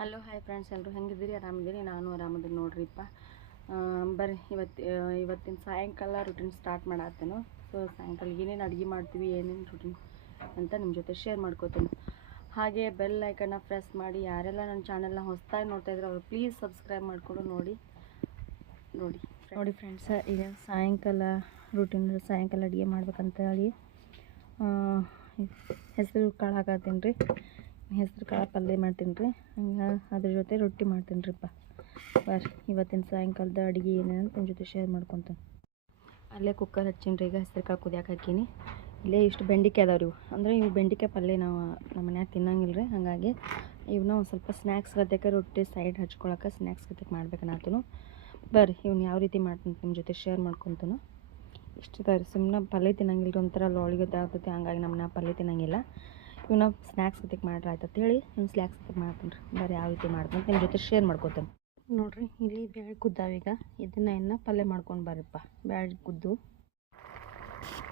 Hello hi friends, ಎಲ್ಲರೂ ಹೆಂಗಿದ್ದೀರಿ? ಆರಾಮಿದ್ದೀರಿ? ನಾನು ಆರಾಮಿದ್ದೀನಿ ನೋಡ್ರಿಪ್ಪ. ಬರ್ರಿ ಇವತ್ತಿನ ಸಾಯಂಕಾಲ ರೂಟೀನ್ ಸ್ಟಾರ್ಟ್ ಮಾಡತ್ತೇನು. ಸೊ ಸಾಯಂಕಾಲ ಏನೇನು ಅಡುಗೆ ಮಾಡ್ತೀವಿ, ಏನೇನು ರೂಟೀನ್ ಅಂತ ನಿಮ್ಮ ಜೊತೆ ಶೇರ್ ಮಾಡ್ಕೋತೀನಿ. ಹಾಗೆ ಬೆಲ್ ಐಕನ್ನ ಪ್ರೆಸ್ ಮಾಡಿ. ಯಾರೆಲ್ಲ ನನ್ನ ಚಾನಲ್ನ ಹೊಸದಾಗಿ ನೋಡ್ತಾಯಿದ್ರೆ ಅವರು ಪ್ಲೀಸ್ ಸಬ್ಸ್ಕ್ರೈಬ್ ಮಾಡಿಕೊಂಡು ನೋಡಿ ಫ್ರೆಂಡ್ಸ್. ಈಗ ಸಾಯಂಕಾಲ ರೂಟೀನ್, ಸಾಯಂಕಾಲ ಅಡುಗೆ ಮಾಡ್ಬೇಕಂತ ಹೇಳಿ ಹೆಸರು ಕಾಳು ಹಾಕತ್ತೀನಿ ರೀ. ಹೆಸರು ಕಾಳು ಪಲ್ಯ ಮಾಡ್ತೀನಿ ರೀ. ಹಂಗೆ ಅದ್ರ ಜೊತೆ ರೊಟ್ಟಿ ಮಾಡ್ತೀನಿ ರೀಪ್ಪ. ಬರ್ರಿ ಇವತ್ತಿನ ಸಾಯಂಕಾಲದ ಅಡುಗೆ ಏನೇನಂತ ನಿಮ್ಮ ಜೊತೆ ಶೇರ್ ಮಾಡ್ಕೊತೀನಿ. ಅಲ್ಲೇ ಕುಕ್ಕರ್ ಹಚ್ಚೀನಿ ರೀ. ಈಗ ಹೆಸರು ಕಾಳು ಕುದಿಯಕ್ಕೆ ಹಾಕೀನಿ. ಇಲ್ಲೇ ಇಷ್ಟು ಬೆಂಡಿಕಾಯಿ ಅದಾವ್ರಿ. ಅಂದರೆ ಇವು ಬೆಂಡಿಕಾಯಿ ಪಲ್ಯ ನಾವು ನಮ್ಮ ಮನ್ಯಾಗ ತಿನ್ನಂಗಿಲ್ಲ ರೀ. ಹಾಗಾಗಿ ಇವನ್ನ ಒಂದು ಸ್ವಲ್ಪ ಸ್ನ್ಯಾಕ್ಸ್ ಗದ್ದಕ್ಕೆ ರೊಟ್ಟಿ ಸೈಡ್ ಹಚ್ಕೊಳಕ್ಕೆ ಸ್ನ್ಯಾಕ್ಸ್ ಗದ್ದಕ್ಕೆ ಮಾಡ್ಬೇಕನ್ನತ್ತನು. ಬರ್ರಿ ಇವ್ನು ಯಾವ ರೀತಿ ಮಾಡ್ತೀನಿ ನಿಮ್ಮ ಜೊತೆ ಶೇರ್ ಮಾಡ್ಕೊತಾನು. ಇಷ್ಟು ರೀ. ಸುಮ್ಮನೆ ಪಲ್ಯ ತಿನ್ನಂಗಿಲ್ಲ ರೀ, ಒಂಥರ ಲೋಳಿಗೆ ಆಗ್ತೈತಿ. ಹಂಗಾಗಿ ನಮ್ಮನ್ನ ಪಲ್ಯ ತಿನ್ನಂಗಿಲ್ಲ. ಇವನ್ನ ಸ್ನ್ಯಾಕ್ಸ್ ಗತಿಗೆ ಮಾಡ್ರಿ ಆಯ್ತು ಹೇಳಿ ಇವ್ನು ಸ್ನ್ಯಾಕ್ಸ್ ಗತಿಗೆ ಮಾಡ್ತೀನಿ ರೀ. ಬರೀ ಯಾವ ರೀತಿ ಮಾಡ್ತೀನಿ ನಿಮ್ಮ ಜೊತೆ ಶೇರ್ ಮಾಡ್ಕೊತೇನೆ ನೋಡಿರಿ. ಇಲ್ಲಿ ಬ್ಯಾಳೆ ಕುದ್ದಾವೀಗ. ಇದನ್ನು ಪಲ್ಯ ಮಾಡ್ಕೊಂಡು ಬರ್ರಿಪ್ಪ. ಬ್ಯಾಳೆ ಕುದ್ದು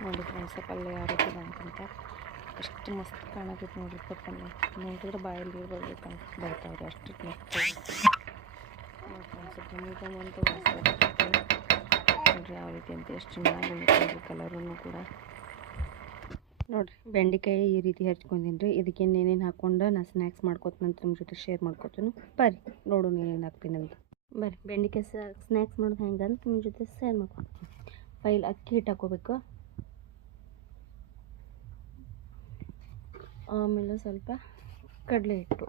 ನೋಡಿ ಫ್ರೆಂಡ್ಸ್, ಪಲ್ಯ ಯಾವ ರೀತಿ ಮಾಡ್ಕೊಂತ ಎಷ್ಟು ಮಸ್ತ್ ಕಾಣತೈತಿ ನೋಡ್ರಿಪ್ಪ. ಪಲ್ಯ ನೋಡಿದ್ರೆ ಬಾಯಲ್ಲಿ ಬರ್ತಾವ್ರಿ. ಅಷ್ಟು ಮಸ್ತ್ ಟೊಮೆಟೊ ನೋಡಿರಿ ಯಾವ ರೀತಿ ಅಂತ ಎಷ್ಟು ಚೆನ್ನಾಗಿ ಬಂದಿತ್ತು ಕಲರೂ ಕೂಡ. ನೋಡಿರಿ ಬೆಂಡೆಕಾಯಿ ಈ ರೀತಿ ಹೆಚ್ಕೊಂಡಿನಿ ರೀ. ಇದಕ್ಕೆ ಏನೇನು ಹಾಕ್ಕೊಂಡು ನಾನು ಸ್ನ್ಯಾಕ್ಸ್ ಮಾಡ್ಕೊತೀನಂತ ನಿಮ್ಮ ಜೊತೆ ಶೇರ್ ಮಾಡ್ಕೊತೀನಿ. ಬರ್ರಿ ನೋಡು ಏನೇನು ಹಾಕ್ತೀನಿ ಅಂತ. ಬರ್ರಿ ಬೆಂಡೆಕಾಯಿ ಸ್ನ್ಯಾಕ್ಸ್ ಮಾಡೋದು ಹೆಂಗೆ ಅಂತ ನಿಮ್ಮ ಜೊತೆ ಶೇರ್ ಮಾಡ್ಕೊತೀನಿ. ಪೈಲ್ ಅಕ್ಕಿ ಹಿಟ್ಟು ಹಾಕ್ಕೋಬೇಕು. ಆಮೇಲೆ ಸ್ವಲ್ಪ ಕಡಲೆ ಹಿಟ್ಟು,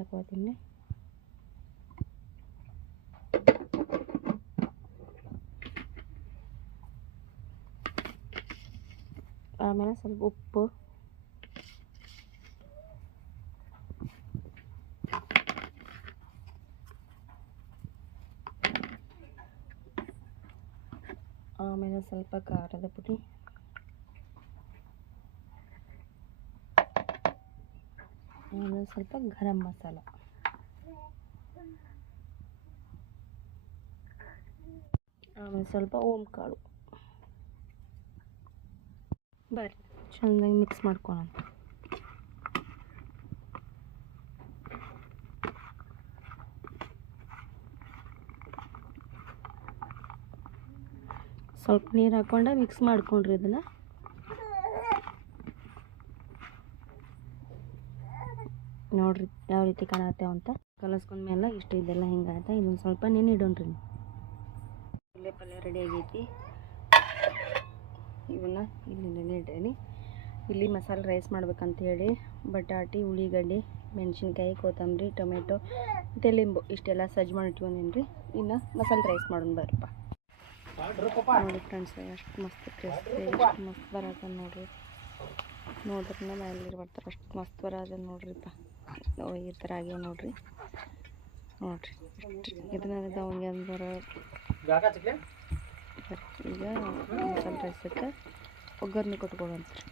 ಹಾಕೋತೀನಿ. ಆಮೇಲೆ ಸ್ವಲ್ಪ ಉಪ್ಪು, ಆಮೇಲೆ ಸ್ವಲ್ಪ ಖಾರದ ಪುಡಿ, ಆಮೇಲೆ ಸ್ವಲ್ಪ ಗರಂ ಮಸಾಲ, ಆಮೇಲೆ ಸ್ವಲ್ಪ ಓಂ ಕಾಳು. ಬರ್ರಿ ಚೆನ್ನಾಗಿ ಮಿಕ್ಸ್ ಮಾಡ್ಕೊಳ್ಳೋಣ. ಸ್ವಲ್ಪ ನೀರು ಹಾಕ್ಕೊಂಡು ಮಿಕ್ಸ್ ಮಾಡ್ಕೊಂಡ್ರಿ. ಇದನ್ನು ನೋಡ್ರಿ ಯಾವ ರೀತಿ ಕಾಣತ್ತೇವ ಅಂತ. ಕಲಸ್ಕೊಂಡ್ಮೇಲೆ ಇಷ್ಟು ಇದೆಲ್ಲ ಹಿಂಗಾಯ್ತು. ಇದೊಂದು ಸ್ವಲ್ಪ ನೆನಿಡೋಣ್ರಿ. ಇಲ್ಲೇ ಪಲ್ಯ ರೆಡಿ ಆಗೈತಿ. ಇವನ್ನ ಇಲ್ಲಿ ನೆನಿಡೀನಿ. ಇಲ್ಲಿ ಮಸಾಲೆ ರೈಸ್ ಮಾಡ್ಬೇಕಂತ ಹೇಳಿ ಬಟಾಟಿ, ಉಳ್ಳಿಗಡ್ಡೆ, ಮೆಣಸಿನ್ಕಾಯಿ, ಕೊತ್ತಂಬರಿ, ಟೊಮೆಟೊ ಮತ್ತು ಲಿಂಬು ಇಷ್ಟೆಲ್ಲ ಸಜ್ಜು ಮಾಡಿ ಇಟ್ಕೊಂಡೀನಿ ರೀ. ಇನ್ನು ಮಸಾಲೆ ರೈಸ್ ಮಾಡೋಣ ಬರ್ರಪ್ಪ. ನೋಡಿ ಫ್ರೆಂಡ್ಸ್, ಎಷ್ಟು ಮಸ್ತ್ ಕ್ರಿಸ್ಪಿ, ಎಷ್ಟು ಮಸ್ತ್ ಬರತ್ತ ನೋಡ್ರಿ. ನೋಡ್ರಿ ಮೇಲೆ ಬರ್ತಾರೆ ಅಷ್ಟು ಮಸ್ತ್ ಬರೋದ ನೋಡ್ರಿಪ್ಪ. ಈ ಥರ ಆಗ್ಯಾವ ನೋಡ್ರಿ. ಇದನ್ನ ಅವಂಗೆ ಅಂದ್ರೆ ಈಗ ಮಸಾಲೆ ರೈಸಕ್ಕೆ ಒಗ್ಗರಣೆ ಕೊಟ್ಕೊಳ್ಳೋಂತ್ರಿ.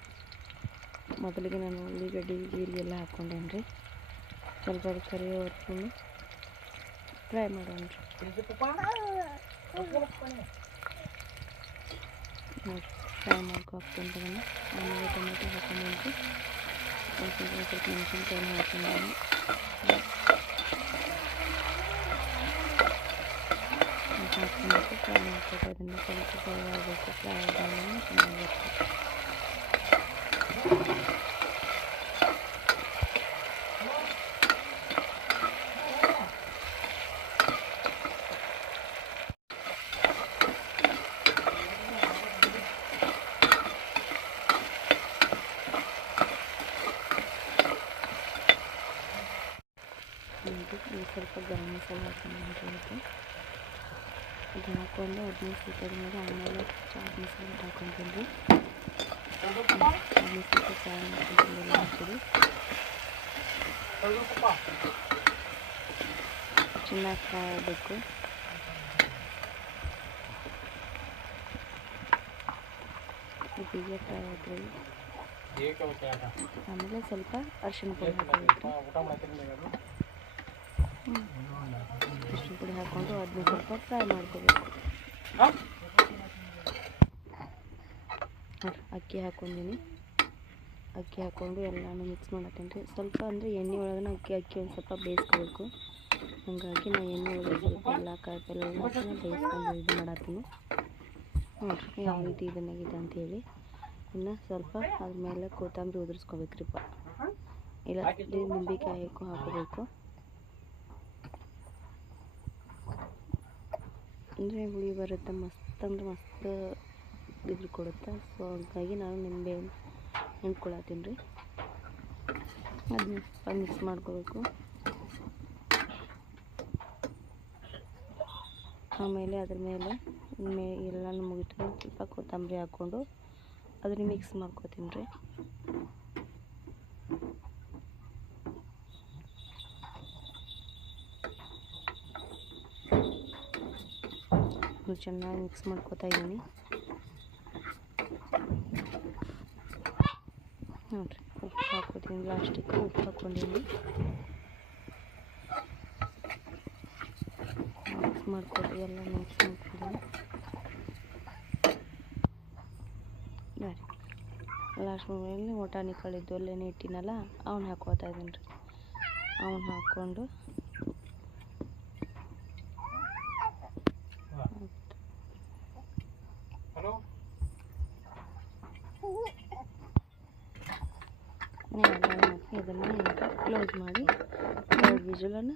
ಮೊದಲಿಗೆ ನಾನು ಉಳ್ಳಿಗಡ್ಡೆ, ಜೀರಿಗೆ ಎಲ್ಲ ಹಾಕ್ಕೊಂಡೇನಿ ರೀ. ಸ್ವಲ್ಪ ಅದು ಕರಿ ಹೊರ್ಕೊಂಡು ಫ್ರೈ ಮಾಡೋಣ ರೀ. ನೋಡಿ ಫ್ರೈ ಮಾಡ್ಕೊತೀನಿ. ಆಮೇಲೆ ಟೊಮೆಟೊ ಹಾಕೊಂಡ್ರಿ. ಸ್ವಲ್ಪ ಮೆಣಸಿನ್ಕಾಯಿ ಹಾಕೊಂಡ್ರಿ. ಹಾಕ್ಕೊಂಡ್ಬಿಟ್ಟು ಫ್ರೈ ಮಾಡ್ಕೊಟ್ಟೋದ್ರಿಂದ ಸ್ವಲ್ಪ ಫ್ರೈ ಆಗಬೇಕು. ಫ್ರೈ ಆದ್ಮೇಲೆ ಚೆನ್ನಾಗಿರುತ್ತೆ. ಸ್ವಲ್ಪ ಗರಂ ಮಸಾಲೆ ಹಾಕೊಂಡ್ಬಿಟ್ಟು ಅದು ಹಾಕ್ಕೊಂಡು 15 ಸೀಟದ ಮೇಲೆ ಆಮೇಲೆ ಚಾಟ್ ಮಸಾಲೆ ಹಾಕ್ಕೊಂತೀನಿ. ಸೀಟು ಫ್ರೈ ಮಾಡ್ಕೊಂಡ್ರೆಲ್ಲ ಹಾಕಿರಿ. ಚೆನ್ನಾಗಿ ಫ್ರೈ ಆಗಬೇಕು. ಹೀಗೆ ಫ್ರೈ ಆಗ್ರಿ. ಆಮೇಲೆ ಸ್ವಲ್ಪ ಅರಿಶಿಣ ಪುಡಿ ಹಾಕಬೇಕು. ಅರಿಶಿಣ ಪುಡಿ ಹಾಕ್ಕೊಂಡು ಅದನ್ನ ಸ್ವಲ್ಪ ಫ್ರೈ ಮಾಡ್ಕೋಬೇಕು. ಅಕ್ಕಿ ಹಾಕ್ಕೊಂಡಿನಿ. ಅಕ್ಕಿ ಹಾಕ್ಕೊಂಡು ಎಲ್ಲನೂ ಮಿಕ್ಸ್ ಮಾಡತ್ತೀನಿ ರೀ. ಸ್ವಲ್ಪ ಅಂದರೆ ಎಣ್ಣೆ ಒಳಗೆ ಅಕ್ಕಿ ಒಂದು ಸ್ವಲ್ಪ ಬೇಯಿಸ್ಕೋಬೇಕು. ಹಾಗಾಗಿ ನಾನು ಎಣ್ಣೆ ಒಳಗೆ ಸ್ವಲ್ಪ ಎಲ್ಲ ಕಾಯಿಪಲ್ಲೆ ಎಲ್ಲ ಬೇಯಿಸ್ಕೊಂಡು ಇದು ಮಾಡತ್ತೀನಿ ನೋಡಿರಿ ಯಾವ ರೀತಿ ಇದನ್ನಾಗಿದೆ ಅಂಥೇಳಿ. ಇನ್ನು ಸ್ವಲ್ಪ ಅದ್ಮೇಲೆ ಕೊತ್ತಂಬರಿ ಉದುರಿಸ್ಕೋಬೇಕ್ರಿಪ್ಪ, ಇಲ್ಲ ನಿಂಬೆಕಾಯಿ ಹಾಕೋಬೇಕು. ಅಂದರೆ ಹುಳಿ ಬರುತ್ತೆ, ಮಸ್ತ್ ಅಂದ್ರೆ ಮಸ್ತ್ ಇದ್ರ ಕೊಡುತ್ತೆ. ಸೊ ಹಾಗಾಗಿ ನಾನು ನಿಂಬೆ ಹಿಂಡ್ಕೊಳತ್ತೀನಿ ರೀ. ಅದನ್ನ ಸ್ವಲ್ಪ ಮಿಕ್ಸ್ ಮಾಡ್ಕೋಬೇಕು. ಆಮೇಲೆ ಅದ್ರ ಮೇಲೆ ಎಲ್ಲನೂ ಮುಗಿತು ಸ್ವಲ್ಪ ಕೊತ್ತಂಬರಿ ಹಾಕ್ಕೊಂಡು ಅದನ್ನ ಮಿಕ್ಸ್ ಮಾಡ್ಕೋತೀನಿ ರೀ. ಚೆನ್ನಾಗಿ ಮಿಕ್ಸ್ ಮಾಡ್ಕೋತಾ ಇದ್ದೀನಿ ನೋಡಿರಿ. ಉಪ್ಪು ಹಾಕೋತೀನಿ, ಲಾಸ್ಟಿಗೆ ಉಪ್ಪು ಹಾಕ್ಕೊಂಡಿದ್ದೀನಿ. ಮಿಕ್ಸ್ ಮಾಡ್ಕೊಂಡು ಎಲ್ಲ ಮಿಕ್ಸ್ ಮಾಡ್ಕೊಂಡಿದ್ದೀನಿ. ಲಾಸ್ಟ್ ಮೇಲೆ ಒಟಾಣಿ ಕಳಿದ್ದು ಅಲ್ಲೇನೆ ಇಟ್ಟಿನಲ್ಲ ಅವ್ನು ಹಾಕೋತಾ ಇದ್ದೀನಿ ರೀ. ಅವ್ನು ಹಾಕ್ಕೊಂಡು ಇದನ್ನು ಕ್ಲೋಸ್ ಮಾಡಿ 2 ವಿಜಿಲನ್ನು